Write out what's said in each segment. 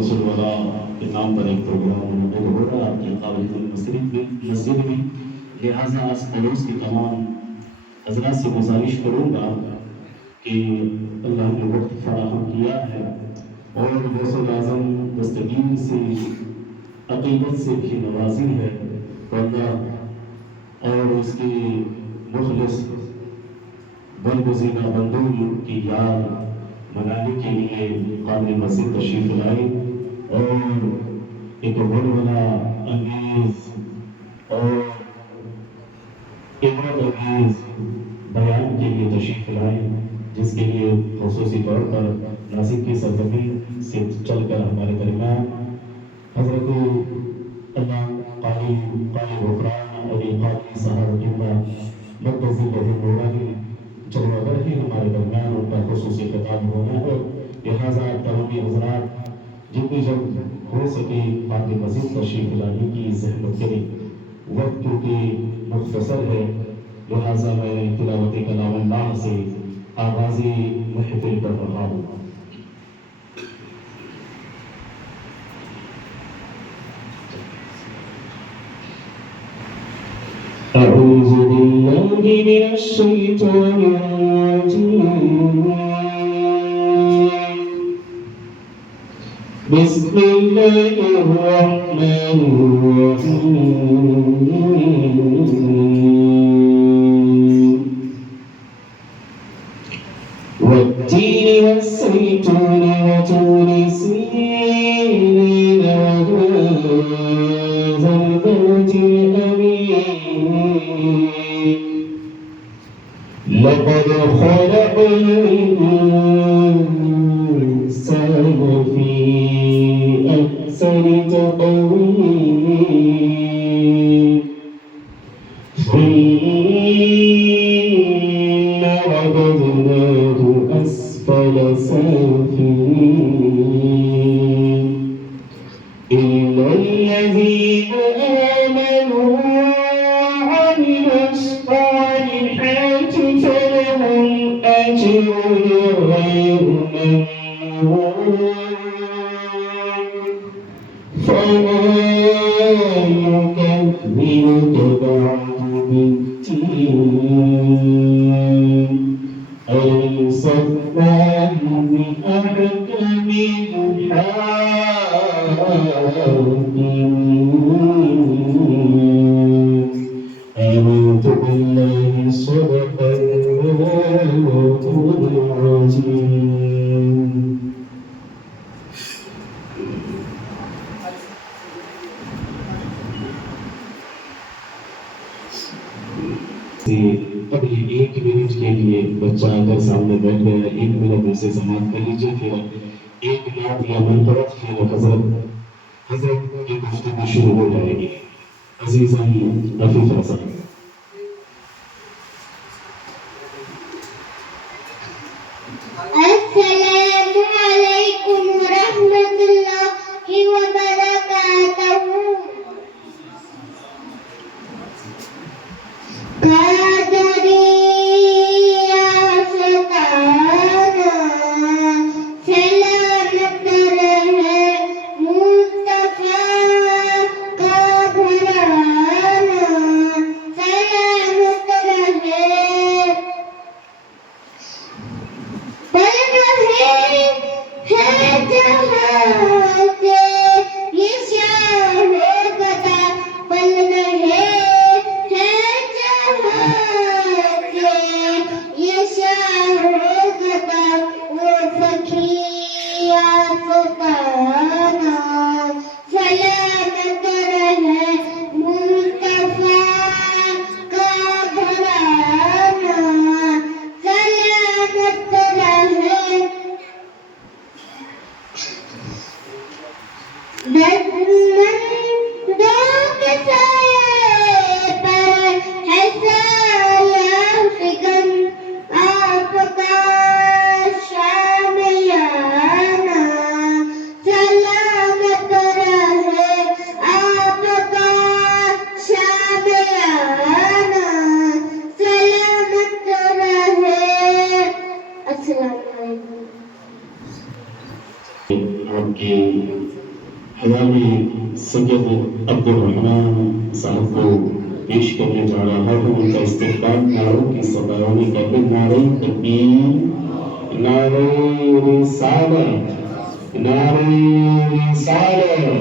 रसूलुल्लाह के नाम पर एक प्रोग्राम मुनक़िद हो रहा है आपकी काबिल मस्जिद में। लिहाजा आस पड़ोस के तमाम हज़रात से गुजारिश करूँगा कि अल्लाह ने वक्त फराहम किया है और गौसुल आज़म दस्तगीर से अक़ीदत से भी नवाजी है, तो अल्लाह और उसके मुखलिस बरगुज़ीदा बंदों की याद मनाने के लिए काबिल मस्जिद तशरीफ़ लाई और एक वलवला अंगेज़ और इबरत अंगेज़ बयान के लिए तशरीफ़ लाए, जिसके लिए ख़ुसूसी तौर पर नासिक की सरज़मीन से चलकर हमारे दरमियान हज़रत अल्लाह क़ारी ग़ुफ़रान अली क़ादी साहब क़िबला मरकज़ी नूरानी जलवागर ही हमारे दरमियान उनका ख़ुसूसी ख़िताब होना है। लिहाजा तमामी हज़रात जितनी जल्द हो सके काबिल मस्जिद तशरीफ़ लाने की ज़हमत करें। वक्त क्योंकि मुख्तसर है, लिहाजा मैं तिलावत कलामुल्लाह से आगाज़ महफ़िल कर रहा हूँ। अऊज़ु बिल्लाहि मिनश शैतानिर रजीम। बिस्मिल्लाहिर रहमानिर रहीम। वत्तीनि वस्सैतूनि वतूरि सीनीन वहाज़ल बलदिल अमीन। लक़द ख़लक़नल इंसान फ़ी अहसनि तक़वीम। ثم رددناه أسفل سافلين إلا الذين آمنوا وعملوا الصالحات فلهم أجر غير ممنون فما يكذبك بعد بالدين أليس الله بأحكم الحاكمين آمنت بالله صدق الله العظيم. अभी 1 मिनट के लिए बच्चा अगर सामने बैठ गया, 1 मिनट उसे समाप्त कर लीजिए, फिर 1 मिनट या मनफरत फिर हजरत की गुफ्तगू शुरू हो जाएगी। अजीज़ान रफ़ीक़ हसन। अस्सलामु अलैकुम रहमतुल्लाहि व बरकातहू। कादरिया सताना सलामत रहे मुस्तफा का घराना सलामत रहे। पल रहे है जहाँ से ये शाह गदा, पल रहे है जहाँ से ये शाह गदा। वो फकीया फुकाना सलामत रहे मुस्तफा का घराना सलामत रहे। दर्दमंदों के साये पर है साया फिगन, आपका शामियाना सलामत रहे। आपका शामियाना सलामत रहे। अस्सलाम वालेकुम। आपकी हवाले सैयद अब्दुल-रहमान साहब को पेश करने जा रहा हूँ। उनका इस्तेक़बाल नारों की सदाई करके नारे तकबीर, नारे रिसालत, नारे रिसालत,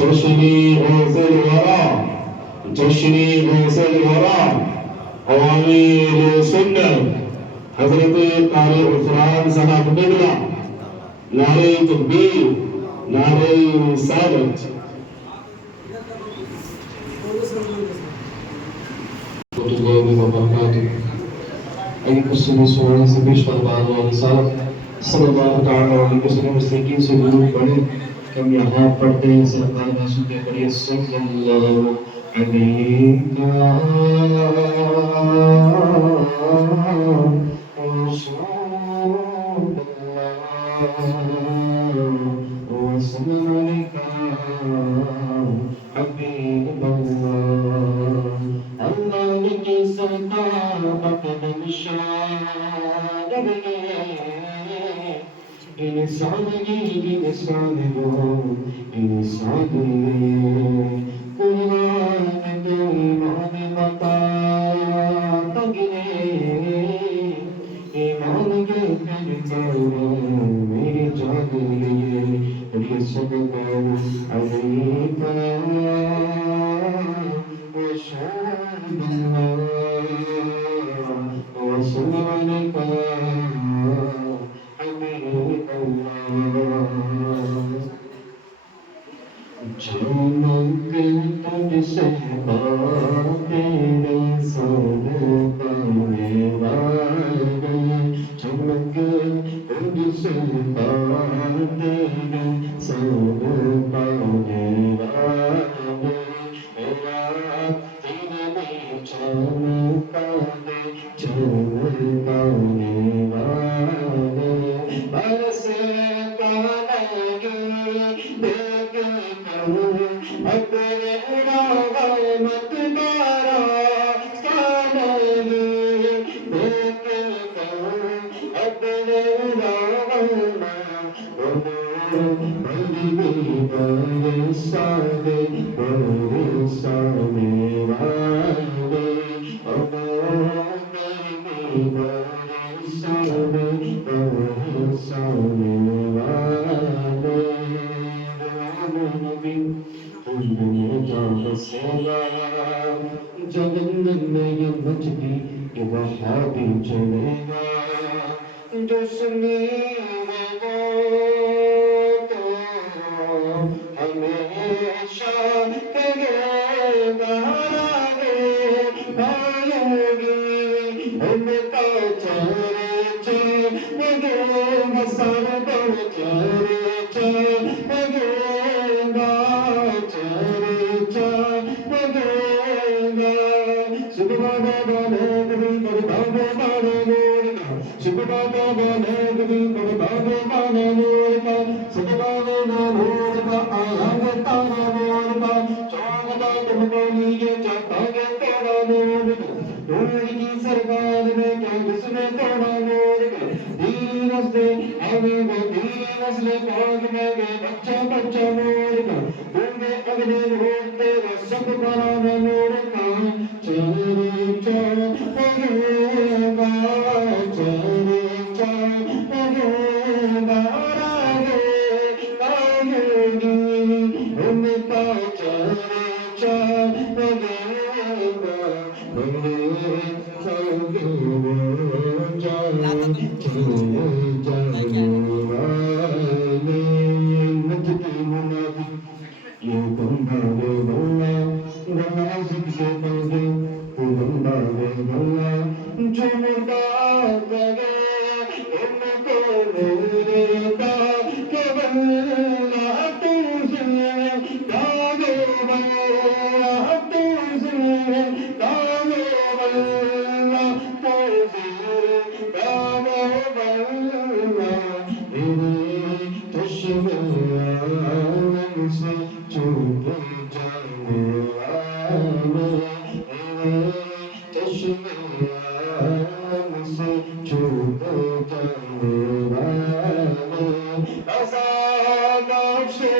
जश्न-ए रोज़ुल वरा, जश्न-ए रोज़ुल वरा, अवामीर सुन्नत, हज़रत क़ारी उफ़रान साहब क़िबला, नारे तकबीर, नारे रिसालत। warahmatullahi wabarakatuh. Ayo bersama suara sebesar Allah Sallallahu Sallallahu Alaihi Wasallam मुस्तकीम से गुरु पढ़े हम यहाँ पढ़ते हैं सरकार वासु के पढ़िए सल्लल्लाहु अलैहि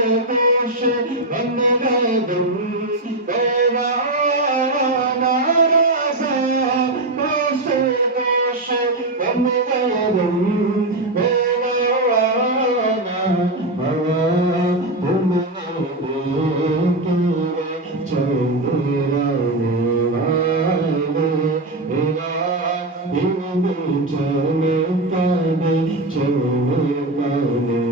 दोष बन गए तुम बेगाना रज़ा दोष दोष बन गए तुम बेगाना हवा तुमने देखी चंदेरा वाले मेरा चले पाने